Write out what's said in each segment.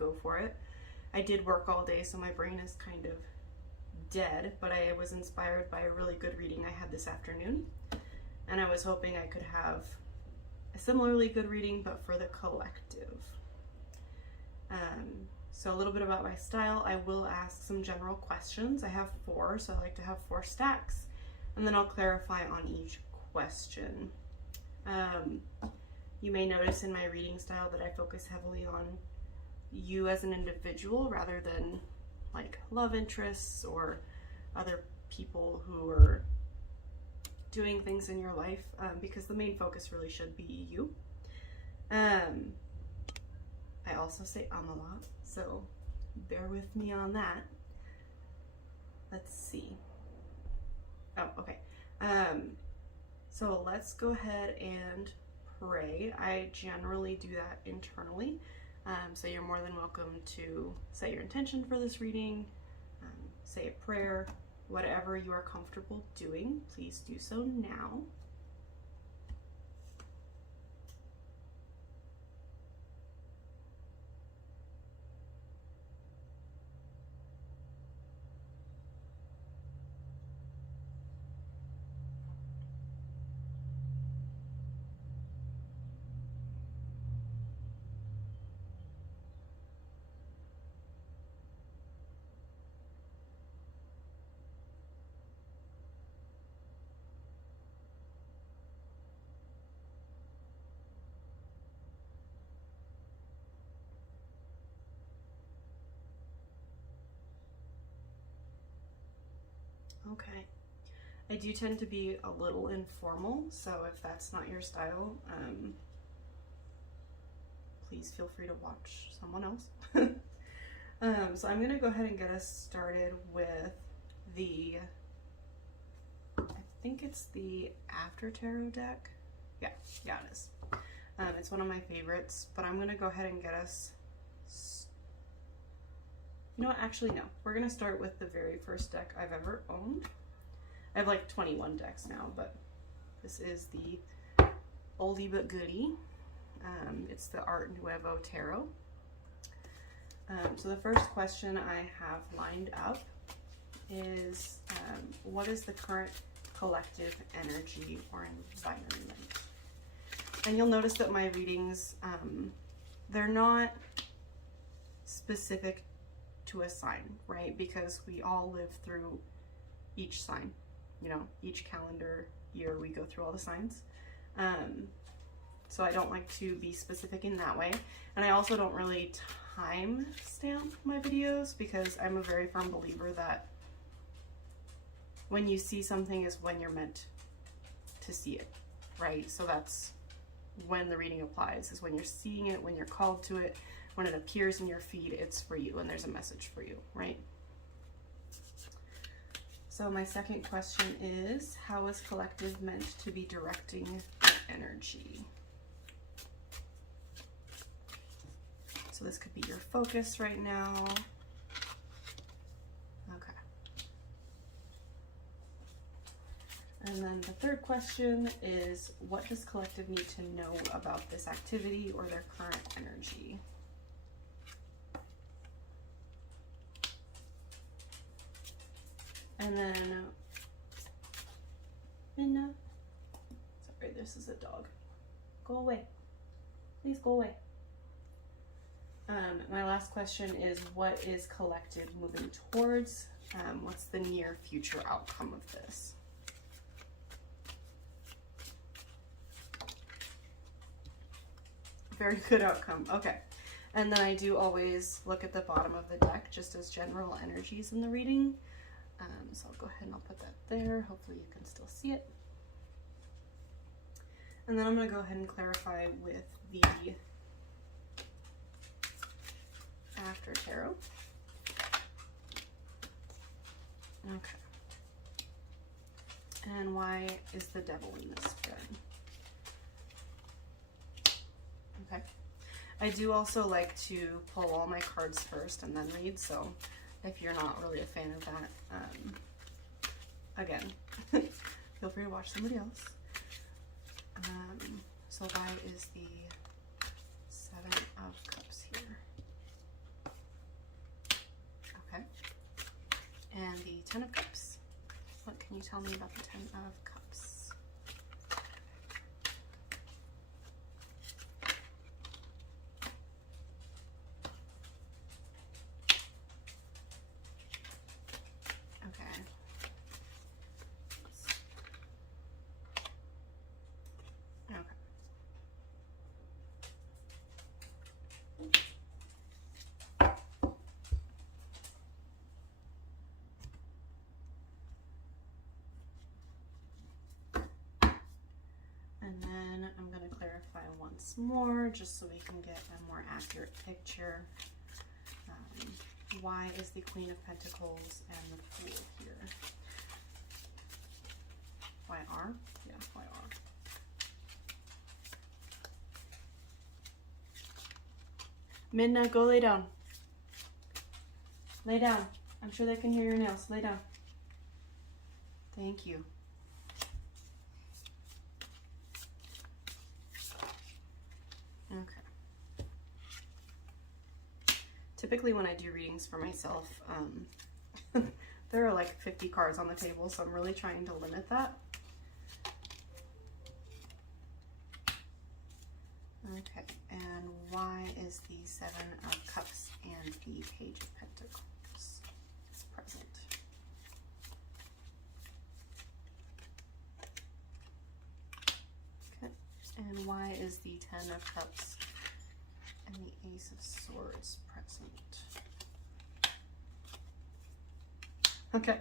go for it. I did work all day, so my brain is kind of dead, but I was inspired by a really good reading I had this afternoon, and I was hoping I could have a similarly good reading, but for the collective. So a little bit about my style. I will ask some general questions. I have 4, so I like to have 4 stacks, and then I'll clarify on each question. You may notice in my reading style that I focus heavily on you as an individual rather than like love interests or other people who are doing things in your life, because the main focus really should be you. I also say a lot, so bear with me on that. Let's see. Oh, okay. So let's go ahead and pray. I generally do that internally. So you're more than welcome to set your intention for this reading, say a prayer, whatever you are comfortable doing, please do so now. Okay. I do tend to be a little informal, so if that's not your style, please feel free to watch someone else. So I'm going to go ahead and get us started with the, I think it's the After Tarot deck. Yeah, it is. It's one of my favorites, but I'm going to go ahead and get us, you know what, actually no. We're going to start with the very first deck I've ever owned. I have like 21 decks now, but this is the oldie but goodie. It's the Art Nouveau Tarot. So the first question I have lined up is, what is the current collective energy or environment? And you'll notice that my readings, they're not specific to a sign, right? Because we all live through each sign, you know, each calendar year we go through all the signs. So I don't like to be specific in that way. And I also don't really time stamp my videos because I'm a very firm believer that when you see something is when you're meant to see it, right? So that's when the reading applies, is when you're seeing it, when you're called to it, when it appears in your feed, it's for you and there's a message for you, right? So my second question is, how is collective meant to be directing your energy? So this could be your focus right now. Okay. And then the third question is, what does collective need to know about this activity or their current energy? And then, Minna, sorry, this is a dog. Go away. Please go away. My last question is, what is collective moving towards? What's the near future outcome of this? Very good outcome. Okay. And then I do always look at the bottom of the deck just as general energies in the reading. So I'll go ahead and I'll put that there. Hopefully you can still see it. And then I'm going to go ahead and clarify with the After Tarot. Okay. And why is the Devil in this spread? Okay. I do also like to pull all my cards first and then read, so if you're not really a fan of that, again, feel free to watch somebody else. So why is the Seven of Cups here? And the Ten of Cups. What can you tell me about the Ten of Cups? Okay. Okay. And then I'm going to clarify once more, just so we can get a more accurate picture. Why is the Queen of Pentacles and the Fool here? Why are? Yeah, why are? Midna, go lay down. Lay down. I'm sure they can hear your nails. Lay down. Thank you. Okay. Typically when I do readings for myself, there are like 50 cards on the table, so I'm really trying to limit that. Okay, and why is the Seven of Cups and the Page of Pentacles present? Okay, and why is the Ten of Cups and the Ace of Swords present? Okay.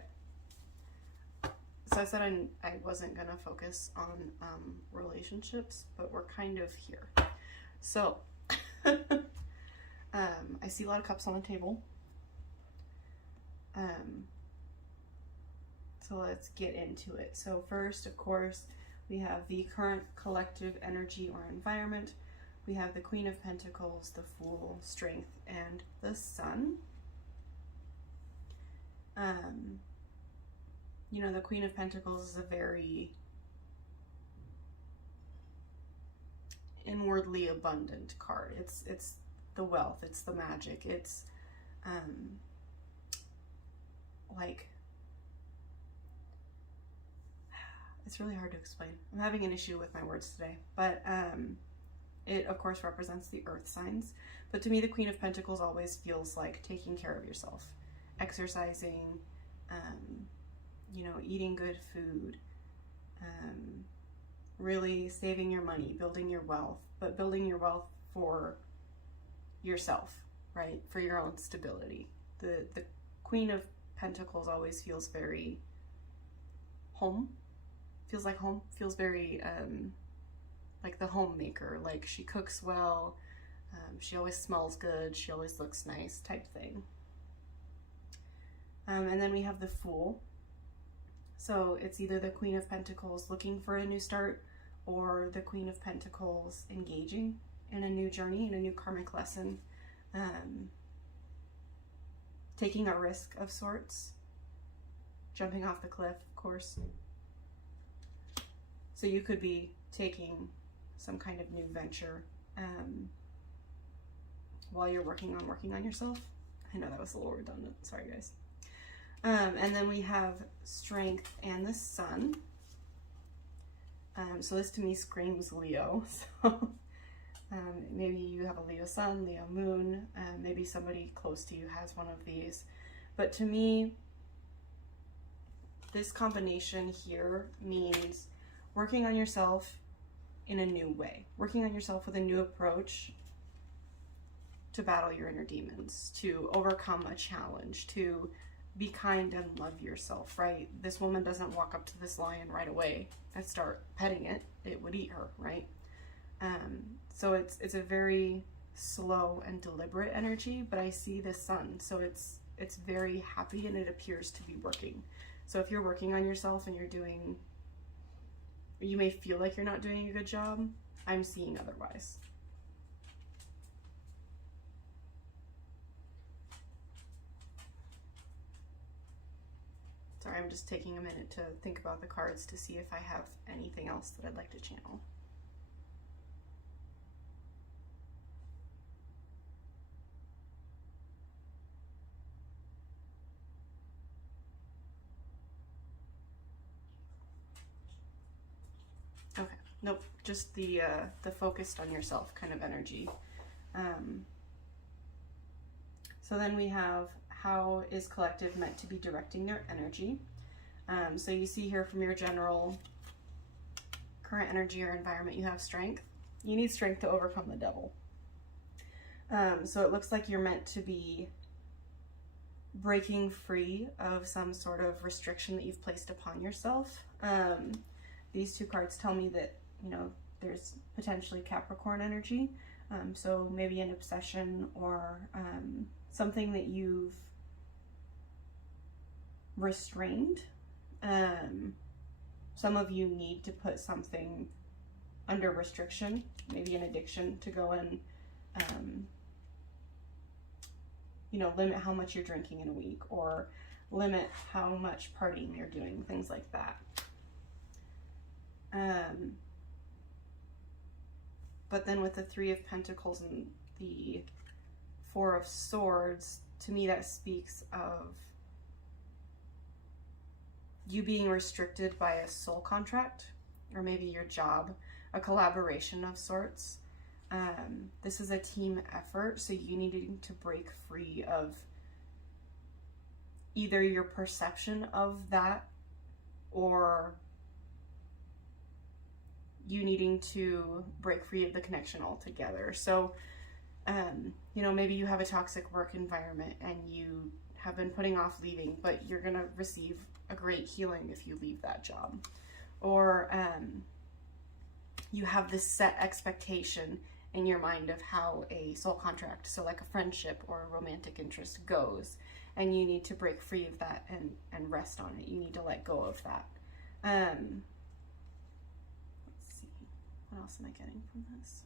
So I said I wasn't going to focus on relationships, but we're kind of here. So, I see a lot of cups on the table. So let's get into it. So first, of course, we have the current collective energy or environment. We have the Queen of Pentacles, the Fool, Strength, and the Sun. You know, the Queen of Pentacles is a very inwardly abundant card. It's the wealth, it's the magic, it's like, it's really hard to explain. I'm having an issue with my words today, but it of course represents the earth signs. But to me, the Queen of Pentacles always feels like taking care of yourself, exercising, you know, eating good food, really saving your money, building your wealth, but building your wealth for yourself, right? For your own stability. The Queen of Pentacles always feels very home, feels like home, feels very like the homemaker, like she cooks well, she always smells good, she always looks nice type thing. And then we have the Fool. So it's either the Queen of Pentacles looking for a new start, or the Queen of Pentacles engaging in a new journey, in a new karmic lesson, taking a risk of sorts, jumping off the cliff, of course. So you could be taking some kind of new venture while you're working on yourself. I know that was a little redundant, sorry guys. And then we have Strength and the Sun. So this to me screams Leo. So maybe you have a Leo Sun, Leo Moon, maybe somebody close to you has one of these. But to me, this combination here means working on yourself in a new way, working on yourself with a new approach to battle your inner demons, to overcome a challenge, to be kind and love yourself, right? This woman doesn't walk up to this lion right away and start petting it. It would eat her, right? So it's a very slow and deliberate energy, but I see the Sun, so it's very happy and it appears to be working. So if you're working on yourself and you may feel like you're not doing a good job, I'm seeing otherwise. Sorry, I'm just taking a minute to think about the cards to see if I have anything else that I'd like to channel. Nope, just the focused on yourself kind of energy. So then we have, how is collective meant to be directing their energy? So you see here from your general current energy or environment, you have strength. You need strength to overcome the devil. So it looks like you're meant to be breaking free of some sort of restriction that you've placed upon yourself. These two cards tell me that, you know, there's potentially Capricorn energy. So maybe an obsession or something that you've restrained. Some of you need to put something under restriction, maybe an addiction, to go and, you know, limit how much you're drinking in a week, or limit how much partying you're doing, things like that. But then with the Three of Pentacles and the Four of Swords, to me that speaks of you being restricted by a soul contract, or maybe your job, a collaboration of sorts. This is a team effort, so you needing to break free of either your perception of that, or you needing to break free of the connection altogether. So, you know, maybe you have a toxic work environment and you have been putting off leaving, but you're gonna receive a great healing if you leave that job. Or you have this set expectation in your mind of how a soul contract, so like a friendship or a romantic interest, goes, and you need to break free of that and rest on it. You need to let go of that. Let's see, what else am I getting from this?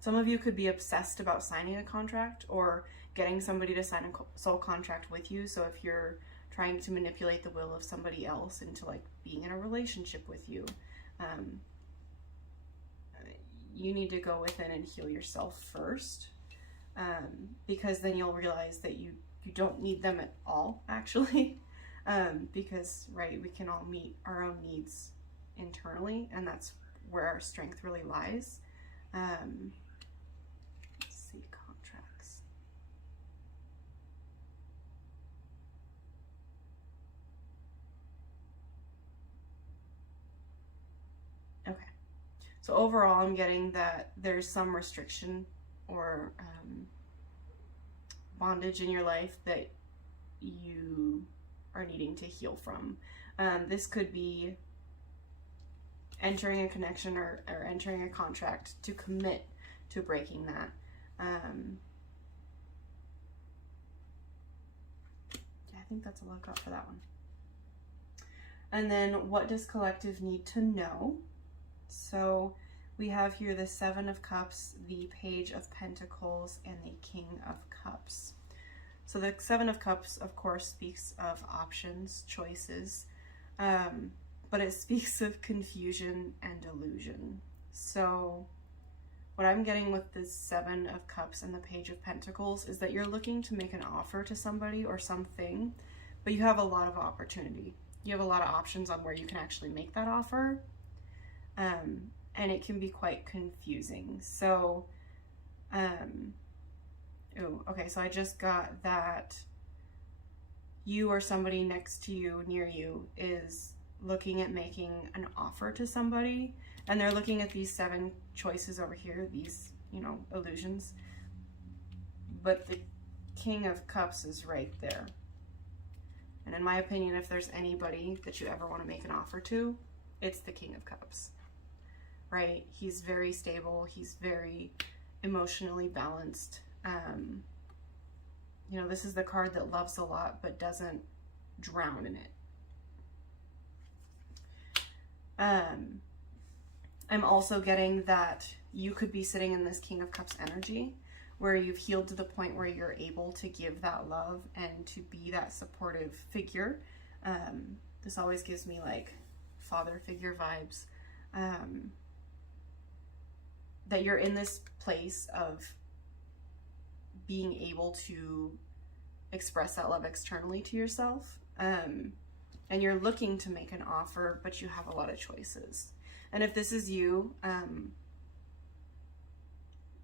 Some of you could be obsessed about signing a contract or getting somebody to sign a soul contract with you. So if you're trying to manipulate the will of somebody else into like being in a relationship with you, you need to go within and heal yourself first, because then you'll realize that you don't need them at all, actually, because, right, we can all meet our own needs internally, and that's where our strength really lies. Let's see, contracts. Okay. So overall, I'm getting that there's some restriction or bondage in your life that you are needing to heal from. This could be entering a connection or entering a contract to commit to breaking that. Yeah, I think that's all I've got for that one. And then what does collective need to know? So we have here the Seven of Cups, the Page of Pentacles, and the King of Cups. So the Seven of Cups, of course, speaks of options, choices, but it speaks of confusion and illusion. So what I'm getting with the Seven of Cups and the Page of Pentacles is that you're looking to make an offer to somebody or something, but you have a lot of opportunity. You have a lot of options on where you can actually make that offer. And it can be quite confusing. So, okay, so I just got that you or somebody next to you, near you, is looking at making an offer to somebody, and they're looking at these 7 choices over here, these, you know, illusions, but the King of Cups is right there. And in my opinion, if there's anybody that you ever want to make an offer to, it's the King of Cups. Right? He's very stable. He's very emotionally balanced. You know, this is the card that loves a lot but doesn't drown in it. I'm also getting that you could be sitting in this King of Cups energy where you've healed to the point where you're able to give that love and to be that supportive figure. This always gives me like father figure vibes. That you're in this place of being able to express that love externally to yourself. and you're looking to make an offer, but you have a lot of choices. And if this is you,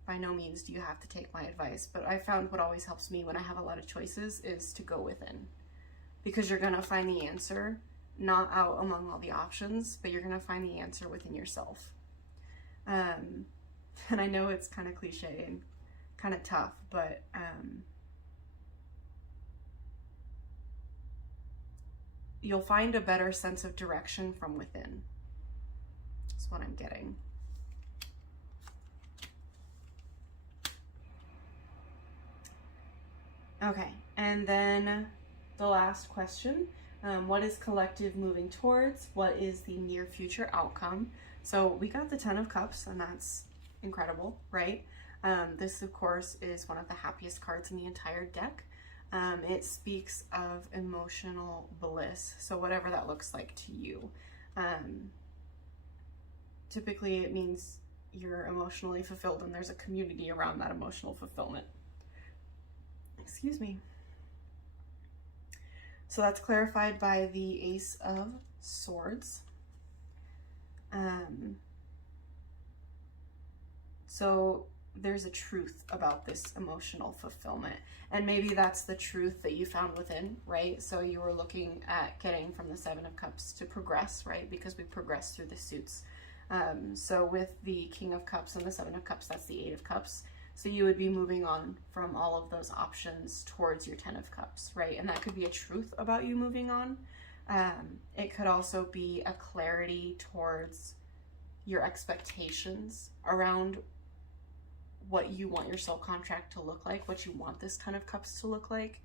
by no means do you have to take my advice, but I found what always helps me when I have a lot of choices is to go within, because you're going to find the answer not out among all the options, but you're going to find the answer within yourself. And I know it's kind of cliche and kind of tough, but you'll find a better sense of direction from within. That's what I'm getting. Okay, and then the last question, what is collective moving towards? What is the near future outcome? So we got the 10 of Cups, and that's incredible, right? This, of course, is one of the happiest cards in the entire deck. It speaks of emotional bliss, so whatever that looks like to you. Typically, it means you're emotionally fulfilled, and there's a community around that emotional fulfillment. Excuse me. So that's clarified by the Ace of Swords. So there's a truth about this emotional fulfillment, and maybe that's the truth that you found within, right? So you were looking at getting from the 7 of Cups to progress, right? Because we progress through the suits. So with the King of Cups and the 7 of Cups, that's the 8 of Cups. So you would be moving on from all of those options towards your 10 of Cups, right? And that could be a truth about you moving on. It could also be a clarity towards your expectations around what you want your soul contract to look like, what you want this 10 of Cups to look like.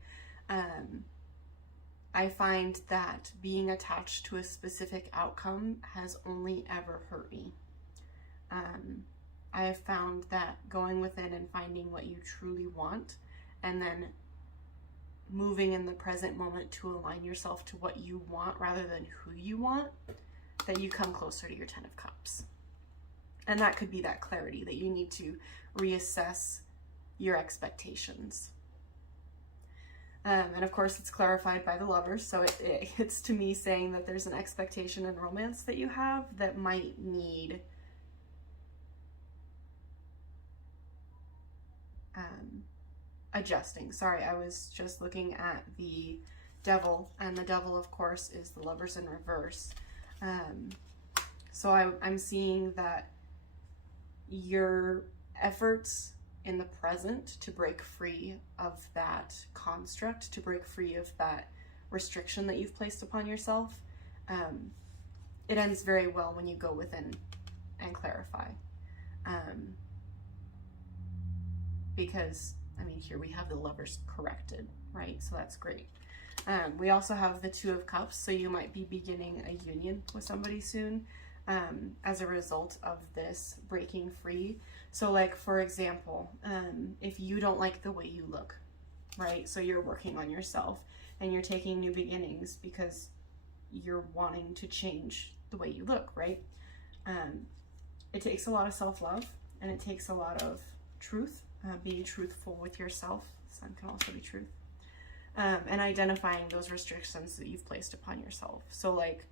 I find that being attached to a specific outcome has only ever hurt me. I have found that going within and finding what you truly want, and then moving in the present moment to align yourself to what you want rather than who you want, that you come closer to your 10 of Cups. And that could be that clarity that you need to reassess your expectations. And of course, it's clarified by the Lovers. So it's to me saying that there's an expectation in romance that you have that might need adjusting. Sorry, I was just looking at the Devil, and the Devil, of course, is the Lovers in reverse. So I'm seeing that your efforts in the present to break free of that construct, to break free of that restriction that you've placed upon yourself, it ends very well when you go within and clarify. Because, I mean, here we have the Lovers corrected, right? So that's great. We also have the 2 of Cups, so you might be beginning a union with somebody soon as a result of this breaking free. So like, for example, if you don't like the way you look, right? So you're working on yourself and you're taking new beginnings because you're wanting to change the way you look, right? It takes a lot of self-love, and it takes a lot of truth, being truthful with yourself. Sun can also be truth. And identifying those restrictions that you've placed upon yourself. So like,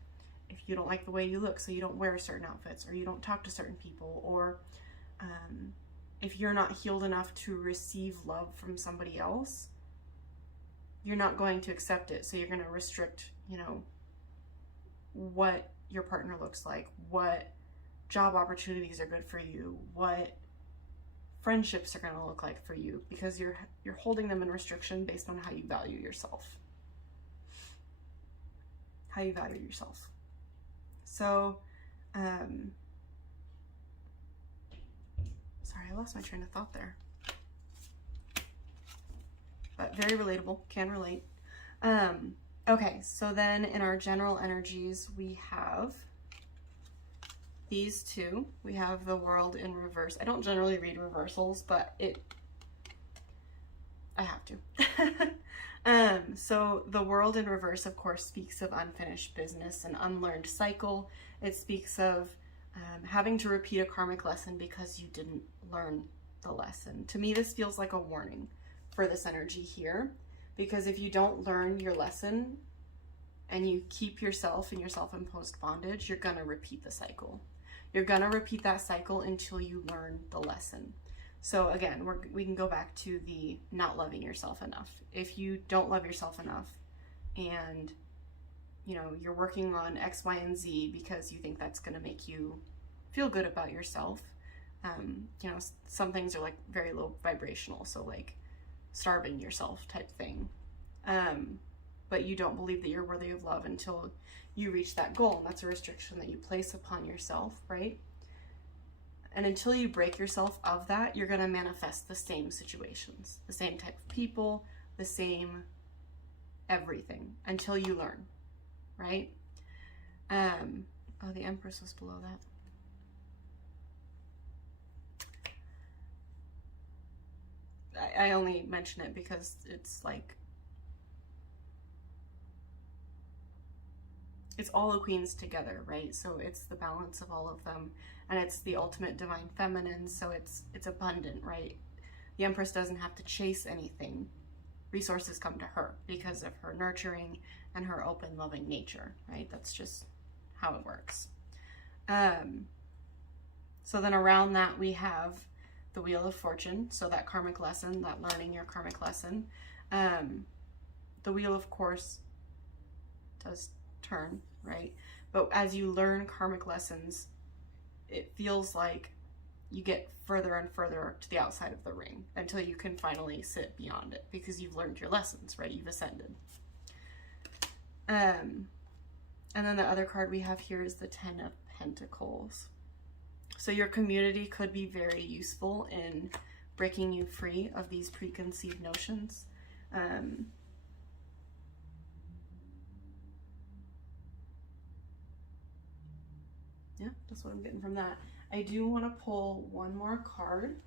if you don't like the way you look, so you don't wear certain outfits, or you don't talk to certain people, or if you're not healed enough to receive love from somebody else, you're not going to accept it. So you're going to restrict, you know, what your partner looks like, what job opportunities are good for you, what friendships are going to look like for you, because you're holding them in restriction based on how you value yourself. How you value yourself. So, sorry, I lost my train of thought there. But very relatable, can relate. Okay, so then in our general energies, we have these two. We have the World in reverse. I don't generally read reversals, but I have to. So the World in reverse, of course, speaks of unfinished business, an unlearned cycle. It speaks of having to repeat a karmic lesson because you didn't learn the lesson. To me, this feels like a warning for this energy here, because if you don't learn your lesson, and you keep yourself in your self-imposed bondage, you're going to repeat the cycle. You're going to repeat that cycle until you learn the lesson. So again, we can go back to the not loving yourself enough. If you don't love yourself enough and you're working on X, Y, and Z because you think that's going to make you feel good about yourself, some things are like very low vibrational, so like starving yourself type thing. But you don't believe that you're worthy of love until you reach that goal, and that's a restriction that you place upon yourself, right? And until you break yourself of that, you're going to manifest the same situations, the same type of people, the same everything, until you learn, right? Oh, the Empress was below that. I only mention it because it's like, it's all the queens together, right? So it's the balance of all of them, and it's the ultimate divine feminine, so it's abundant, right? The Empress doesn't have to chase anything. Resources come to her because of her nurturing and her open, loving nature, right? That's just how it works. So then around that we have the Wheel of Fortune, so that karmic lesson, that learning your karmic lesson. The wheel, of course, does turn, right? But as you learn karmic lessons, it feels like you get further and further to the outside of the ring until you can finally sit beyond it because you've learned your lessons, right? You've ascended. And then the other card we have here is the Ten of Pentacles. So your community could be very useful in breaking you free of these preconceived notions. Yeah, that's what I'm getting from that. I do want to pull one more card.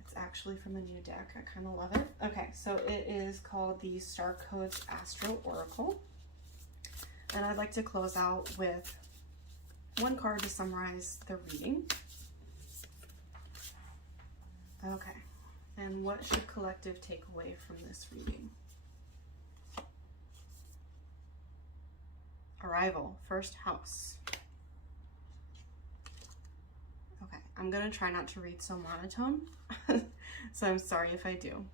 It's actually from a new deck. I kind of love it. Okay, so it is called the Star Codes Astro Oracle. And I'd like to close out with one card to summarize the reading. Okay, and what should collective take away from this reading? Arrival, first house. Okay, I'm gonna try not to read so monotone, so I'm sorry if I do.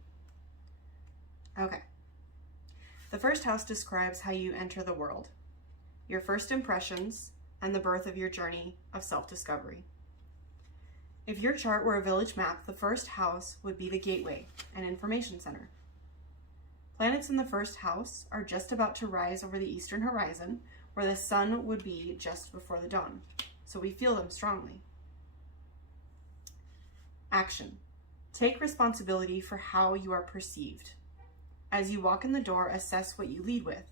Okay. The first house describes how you enter the world, your first impressions, and the birth of your journey of self-discovery. If your chart were a village map, the first house would be the gateway and information center. Planets in the first house are just about to rise over the eastern horizon, where the sun would be just before the dawn, so we feel them strongly. Action. Take responsibility for how you are perceived. As you walk in the door, assess what you lead with,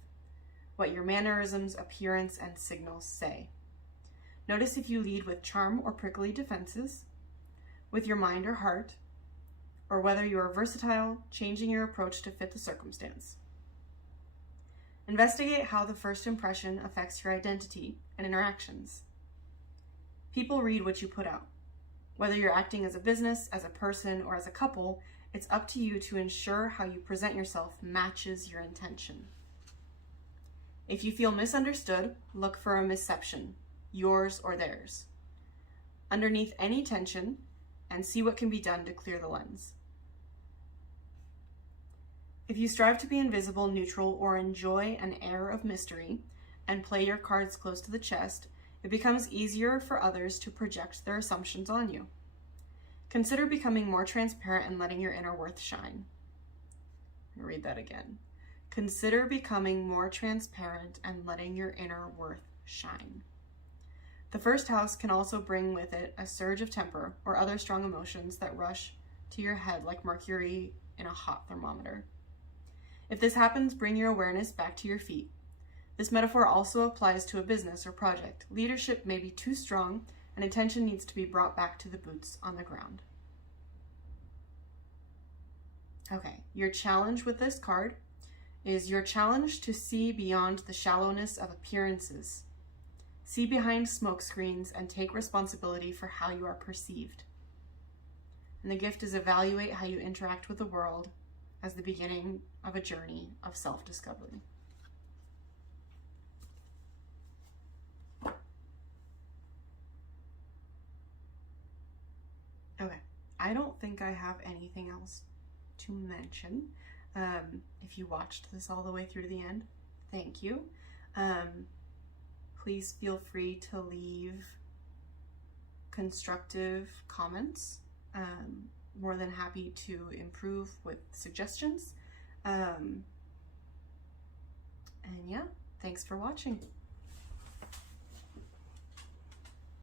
what your mannerisms, appearance, and signals say. Notice if you lead with charm or prickly defenses, with your mind or heart, or whether you are versatile, changing your approach to fit the circumstance. Investigate how the first impression affects your identity and interactions. People read what you put out. Whether you're acting as a business, as a person, or as a couple, it's up to you to ensure how you present yourself matches your intention. If you feel misunderstood, look for a misception, yours or theirs, underneath any tension, and see what can be done to clear the lens. If you strive to be invisible, neutral, or enjoy an air of mystery and play your cards close to the chest, it becomes easier for others to project their assumptions on you. Consider becoming more transparent and letting your inner worth shine. I'm going to read that again. Consider becoming more transparent and letting your inner worth shine. The first house can also bring with it a surge of temper or other strong emotions that rush to your head like mercury in a hot thermometer. If this happens, bring your awareness back to your feet. This metaphor also applies to a business or project. Leadership may be too strong, and attention needs to be brought back to the boots on the ground. Okay, your challenge with this card is your challenge to see beyond the shallowness of appearances. See behind smoke screens and take responsibility for how you are perceived. And the gift is evaluate how you interact with the world as the beginning of a journey of self-discovery. Okay, I don't think I have anything else to mention. If you watched this all the way through to the end, thank you. Please feel free to leave constructive comments. More than happy to improve with suggestions. And yeah, thanks for watching.